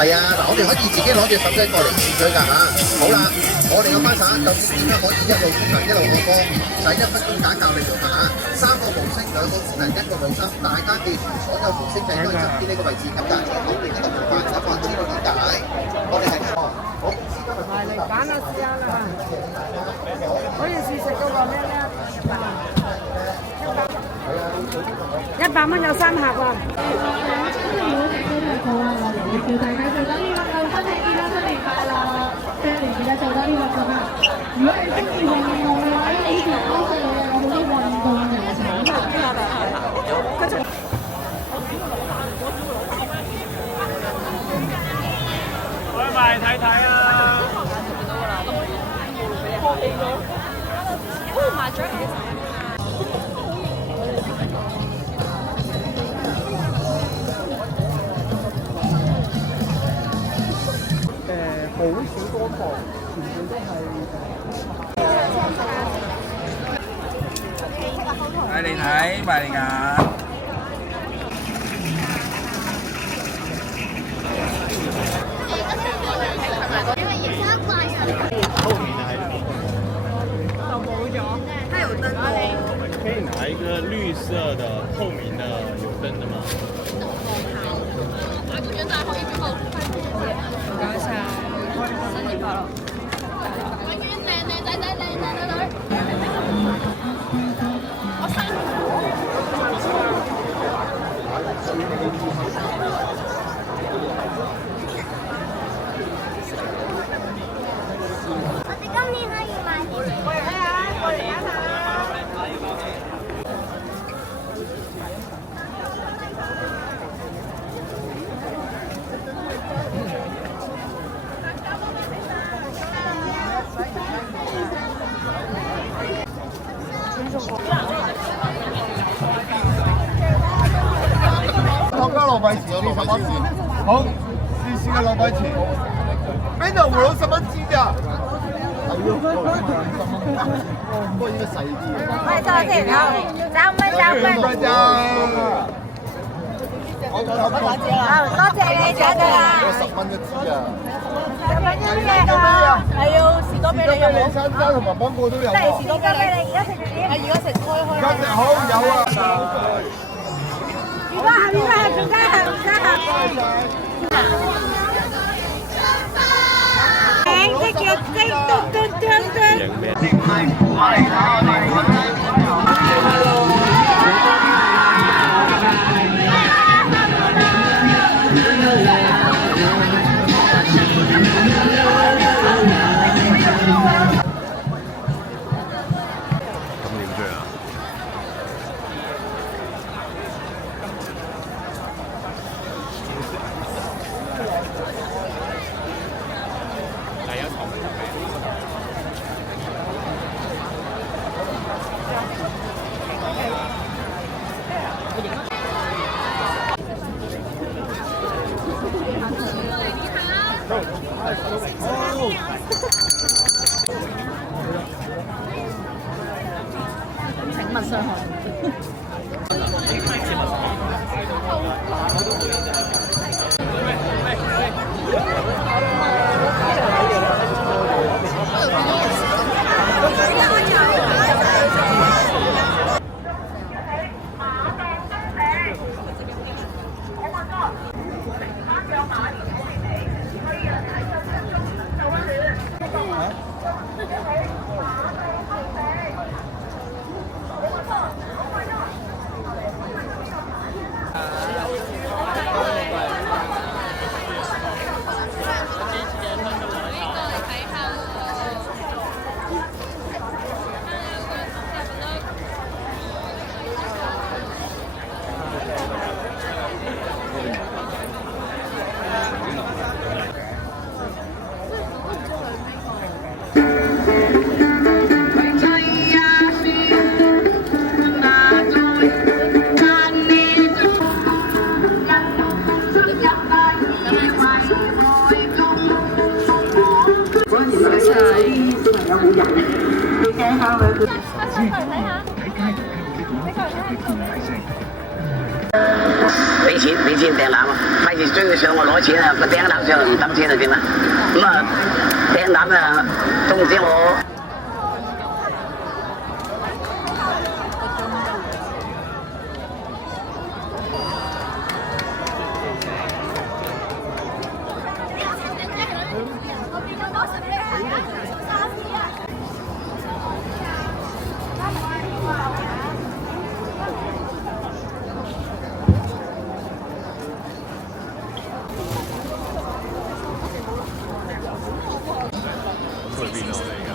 係啊，嗱，我哋可以自己攞隻手仔過嚟試佢㗎嚇。好啦，我哋個花灑究竟點樣可以一路轉一路按摩，使1分鐘打教你做下3個模式，2個智能，1個濾芯，大家記住所有模式掣都係側邊呢個位置咁㗎，左邊呢個做法，有冇人知道點解？我哋係我公司今日嚟揀下試下啦，可以試食嗰個咩咧？100蚊有3盒喎。叫大家做多呢個，身體健康，新年快樂！新年記得做多呢個㗎嘛。如果你中意運動嘅話，呢條歐式有好多運動嘅產品。開埋睇睇啊！買咗。好少乾貨，全部都係。帶你睇，埋你眼。透明的还是它有灯可以拿一个绿色的透明的有灯的吗？唔該曬，新年快樂！永遠靚靚仔仔靚靚女女。我生日。我哋今年可以買啲過嚟睇下，過嚟睇下。湯加蘿蔔絲有什麼絲？好，試試個蘿蔔絲。邊度會有什麼絲㗎？不過應該細啲。喂，多謝你，3蚊。我講多謝啊，多謝你，謝謝啦。10蚊一支啊！10蚊一隻啊！係要士多啤梨有冇？餐餐同埋芒果都有。嚟士多啤梨，而家食點？係而家食開。而家食好有啊！而家係，而家係。即叫雞嘟。請勿傷害。睇下。微信电缆嘛，反正最时候我攞錢啊，個電纜上唔等錢就點啦？咁啊，電纜啊，通知我。去邊度嚟㗎？